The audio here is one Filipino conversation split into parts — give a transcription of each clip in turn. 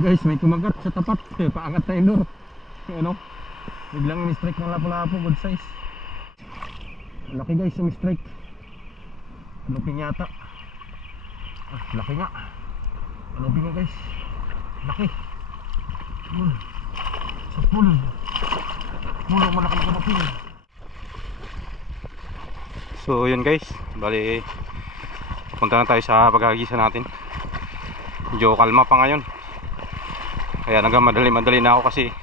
Guys, may kumagat sa tapat. Paangat na ilo. Ano? Biglang in-strike ng lapu-lapu. Good size. Laki guys yung strike. Luping yata. Laki nga. Luping nga guys. Laki. Sa pool. Pulo malaki na luping. So yun guys, bali punta na tayo sa paghahagisa natin. Medyo kalma pa ngayon. Kaya nagmamadali-madali na ako kasi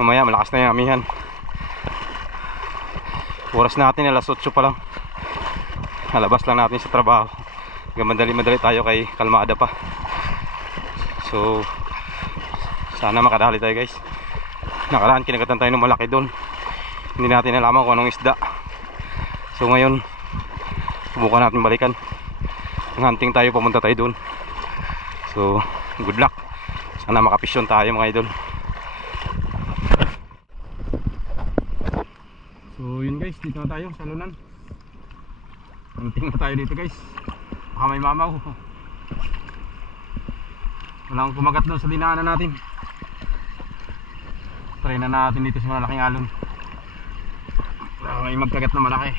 mamaya malakas na yung amihan. Oras natin alas 8 pa lang. Nalabas lang natin sa trabaho. Nagmamadali-madali tayo kay kalmada pa. So sana makadali tayo guys. Nakaraan kinagatan tayo ng malaki doon. Hindi natin nalaman kung anong isda. So ngayon subukan natin balikan. Ang hunting tayo, pumunta tayo doon. So good luck. Sana makapisyon tayo mga idol. So yun guys, dito na tayo sa lunan. Hunting na tayo dito guys. Baka may mamaw. Walang kumagat doon sa dinaanan natin. Try na natin dito sa malaking alon. Baka may magkagat na malaki.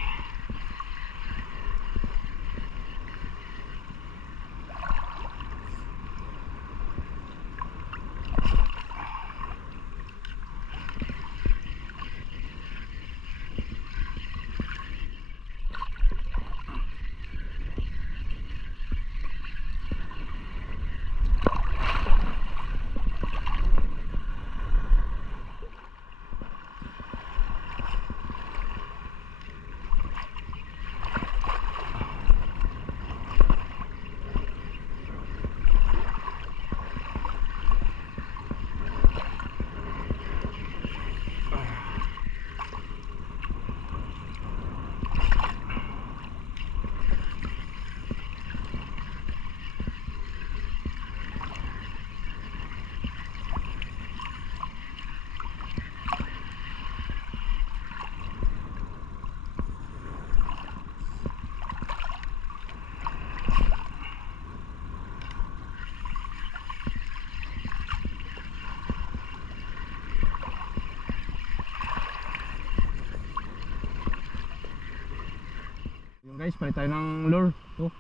Guys, palit tayo ng lure. Ito,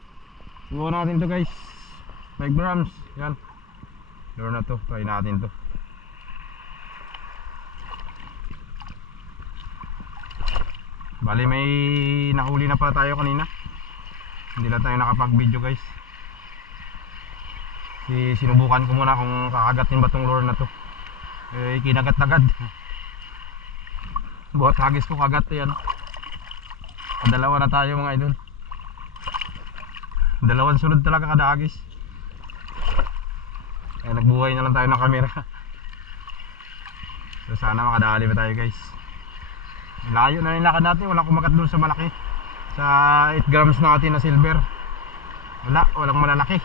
subukan natin to guys. 5 grams, yan. Lure na to, try natin to. Bali may nahuli na pala tayo kanina. Hindi lang tayo nakapag video guys. Sinubukan ko muna kung kakagatin ba tong lure na to. Kinagat agad. Buhat hagis ko kagat yan. Dalawa na tayo mga idol. Dalawang sunod talaga kada agis. Kaya nagbuhay na lang tayo ng camera. So sana makadali pa tayo guys. Layo na nilakad natin. Walang kumagat doon sa malaki. Sa 8 grams natin na silver. Walang malalaki.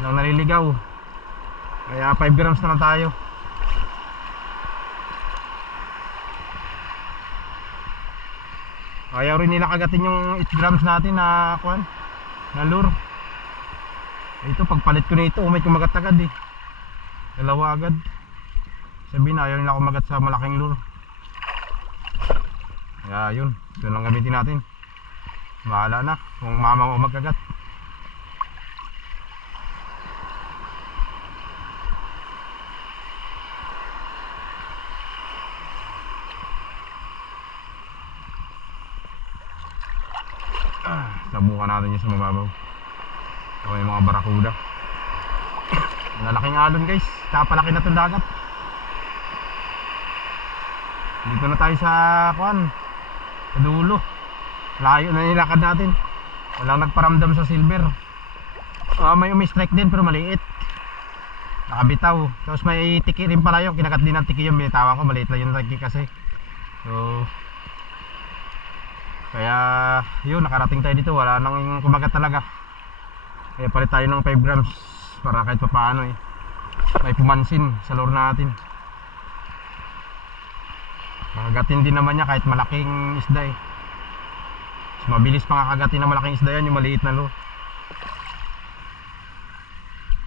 Walang naliligaw. Kaya 5 grams na lang tayo. Ayaw rin nila kagatin yung 8 grams natin na kuwan, na lure. Ito pagpalit ko nito, may kumagat agad eh. Dalawa agad. Sabihin na ayaw nila kumagat sa malaking lure. Kaya yun, ito lang gamitin natin. Bahala na kung mama mo magkagat. Sabukan natin yung sa mababaw. So yung mga barakuda. Nalaking alon guys. Kapalaki na itong dagat. Dito na tayo sa kuan, sa dulo. Layo na nilakad natin. Walang nagparamdam sa silver. May umi-strike din pero maliit. Nakabitaw. Tapos may tiki rin pala yung kinagat din ng tiki yung binitawan ko. Maliit lang yung tiki kasi. So kaya yun, nakarating tayo dito. Wala nang kumagat talaga. Kaya palit tayo ng 5 grams para kahit pa paano eh may pumansin sa lure natin. Makagatin din naman niya kahit malaking isda eh. Mas mabilis makakagatin ng malaking isda yan yung maliit na lure.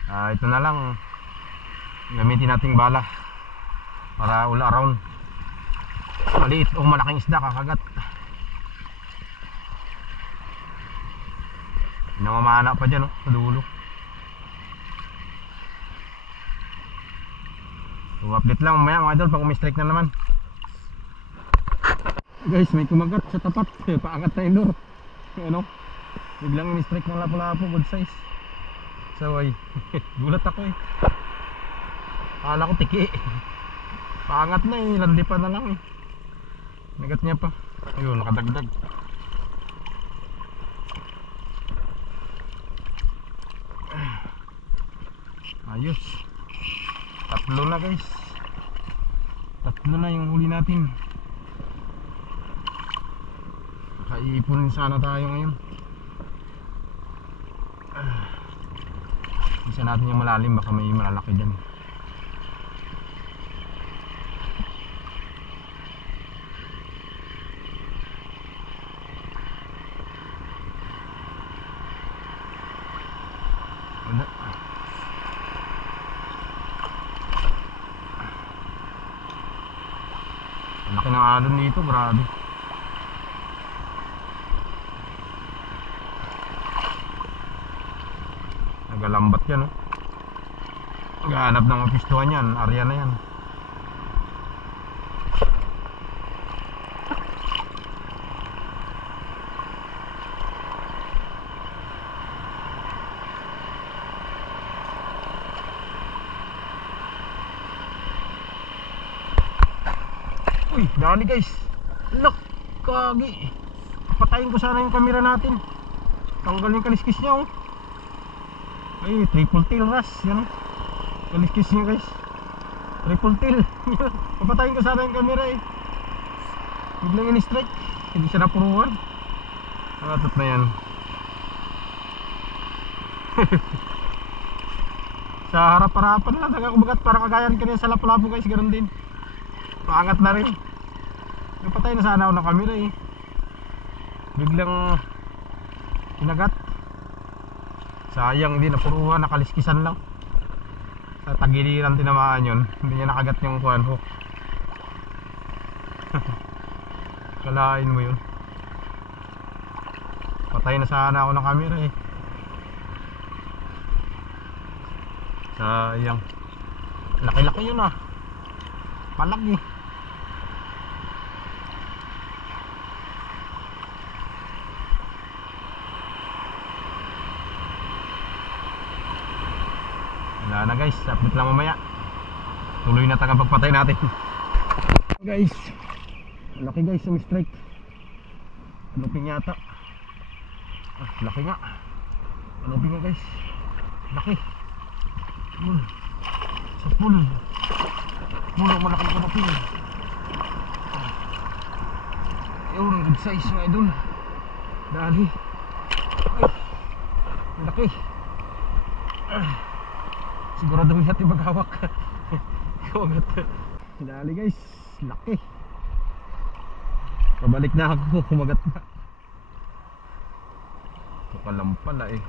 Ito na lang. Gamitin nating bala para all around. Maliit o malaking isda kakagat. Namamana pa dyan, sa dulo. So, update lang mamaya mga idol pag umi-strike na naman. Guys, may kumagat sa tapat. Paangat na indoor. Ano? Biglang umi-strike ng lapu-lapu, good size. So ay, gulat ako eh. Akala ko tiki. Paangat na eh, landi pa na lang eh. Nagat niya pa. Ayun, nakadagdag. Ayos. Tatlo na guys. Tatlo na yung huli natin. Nakaipon sana tayo ngayon. Isa natin yung malalim, baka may malalaki dyan. Laki ng alon dito, grabe. Nagalambat yan, oh. Naghahanap ng mapistuhan yan, area na yan. Uy, dali guys. Look, kagi. Patayin ko sana yung camera natin. Tanggal yung kaliskis niya, oh. Ay, triple tail ras. Yan, oh. Kaliskis niya guys. Triple tail. Papatayin ko sana yung camera eh. Biglang in-strike. Hindi siya napuruan. Nakatot na yan. Sa harap-harapan lang. Nagkakumagat para kagayan kanina sa lapu-lapu guys. Ganon din. Paangat na rin. Napatay na sana ako ng camera eh. Biglang kinagat. Sayang, hindi napuruhan, nakaliskisan lang. Sa tagiliran tinamaan yun. Hindi niya nakagat yung kuhan hook. Kalain mo yun. Patay na sana ako ng camera eh. Sayang. Laki-laki yun ah. Palaki. Wala na guys, update lang mamaya. Tuloy na tagang pagpatay natin. Guys, laki guys yung strike. Luping yata. Laki nga. Luping nga guys. Laki. Sa pool. Mula malaki ka luping. Ayun, good size mga idol. Dali. Laki. Sigurado may hati maghawak. Kumagat. Dali guys, laki. Pabalik na ako, kumagat na. Ito pa lang pala eh.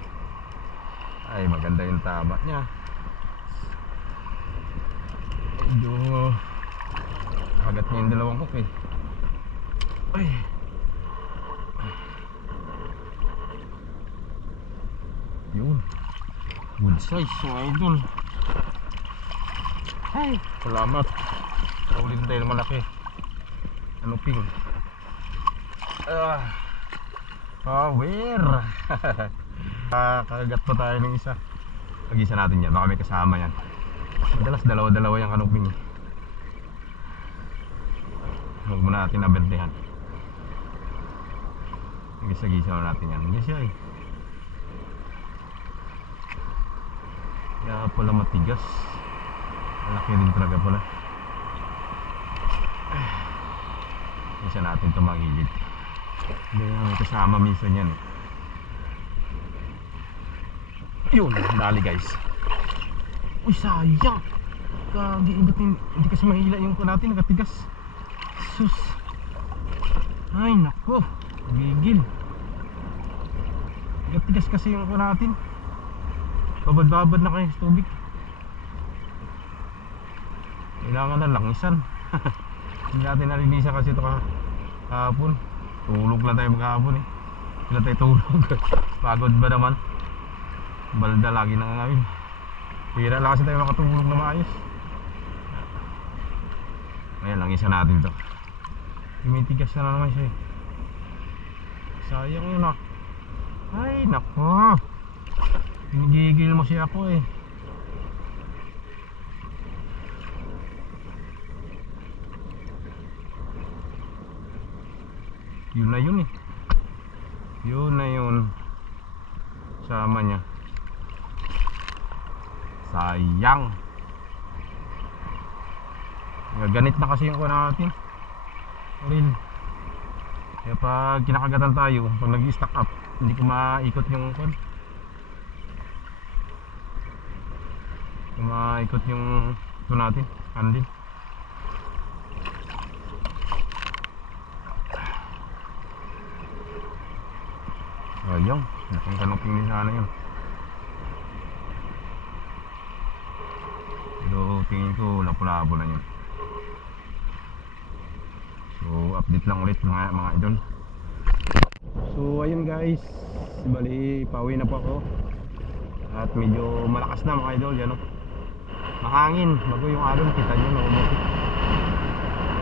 Ay, maganda yung tama niya. Medyo kagat niya yung dalawang hook eh. Ay. Yun. Good size mga idol. Ay, salamat. Kaulit tayo ng malaki. Ano ping? Power. Kakagat pa tayo ng isa. Pag-isa natin yan, baka may kasama yan. Madalas dalawa-dalawa yung kanuping. Huwag muna natin nabentehan. Gisa-gisa natin yan. Hindi siya eh. Kaya pala matigas. Malaki din talaga pala. Isa natin ito magigid. Hindi may kasama minsan yan eh. Yun, dali guys. Uy, sayang. Kagi, hindi kasi mahila yung ko natin. Nagatigas. Sus. Ay, nako. Gigil. Nagatigas kasi yung ko natin. Babad-babad na kayo sa tubig. kailangan na langisan. Hindi natin narinisa kasi ito kahapon. Tulog lang tayo maghapon eh. Sila tayo tulog. Pagod ba naman? Balda lagi na ngayon. Pira lang kasi tayo makatulog na maayos. Ayan, langisan natin ito. Tumitigas na naman siya eh. Sayang yun ah. Ay nako, pinigigil mo siya ako eh. Yun na yun eh. Yun na yun. Sama niya. Sayang. Ganit na kasi yung kuha natin. Real. Kaya pag kinakagatan tayo, pag nag-stack up, hindi ko maikot yung kuha. Maikot yung ito natin, handle. Ayun, nakang kanoping din sana yun. Pero tingin ko lapo-labo na yun. So update lang ulit mga idol. So ayun guys, bali pauwi na po ako. At medyo malakas na mga idol, yan o. Mahangin, bago yung alon, kita nyo na umuti.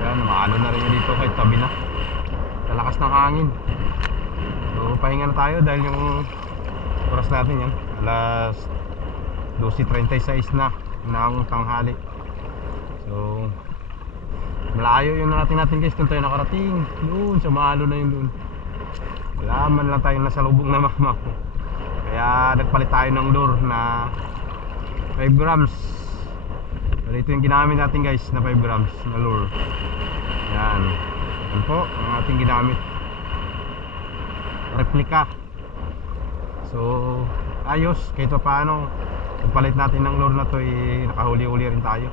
Yan, maalon na rin yun dito kahit tabi na. Sa lakas ng hangin. So pahinga na tayo dahil yung oras natin yan alas 12:36 na ng tanghali. So malayo yung natin guys kung tayo nakarating. Doon sa maalo na yun doon. Wala man lang tayo nasa lubong na mama. Kaya nagpalit tayo ng lure na 5 grams. So ito yung ginamit natin guys na 5 grams na lure. Yan. Yan po ang ating ginamit. Replika. So ayos kahit pa paano pagpalit natin ng lure na to nakahuli-huli rin tayo.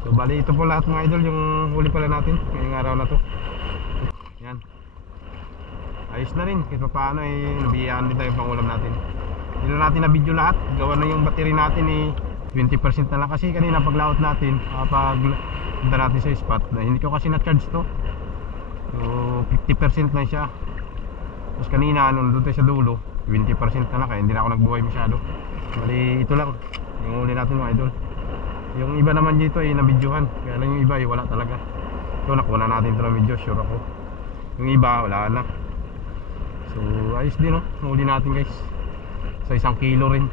So bali ito po lahat mga idol yung huli pala natin ngayong araw na to. Yan. Ayos na rin kahit pa paano nabiyaan din tayo pang ulam natin. Hindi na natin na video lahat. Gawa na yung battery natin 20% na lang kasi kanina pag layout natin pag punta natin sa spot hindi ko kasi na charge to. So 50% na siya. Tapos kanina nung doon tayo sa dulo 20% na lang kaya hindi na ako nagbuhay masyado. Bali ito lang yung huli natin mga idol. Yung iba naman dito nabidyohan. Kaya lang yung iba wala talaga. Ito nakuha na natin ito ng video, sure ako. Yung iba wala na. So ayos din huli natin guys. Sa 1 kilo rin.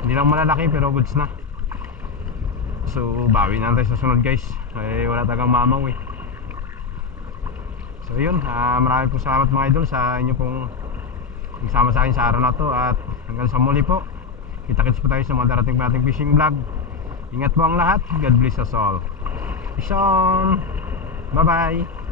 Hindi lang malalaki pero goods na. So bawi na tayo sa sunod guys. Wala talagang mamaw eh. So yun, maraming po salamat mga idol sa inyo pong nagsama sa akin sa araw na to. At hanggang sa muli po, kita-kits po tayo sa mga darating pa nating fishing vlog. Ingat po ang lahat, God bless us all. Peace on. Bye bye.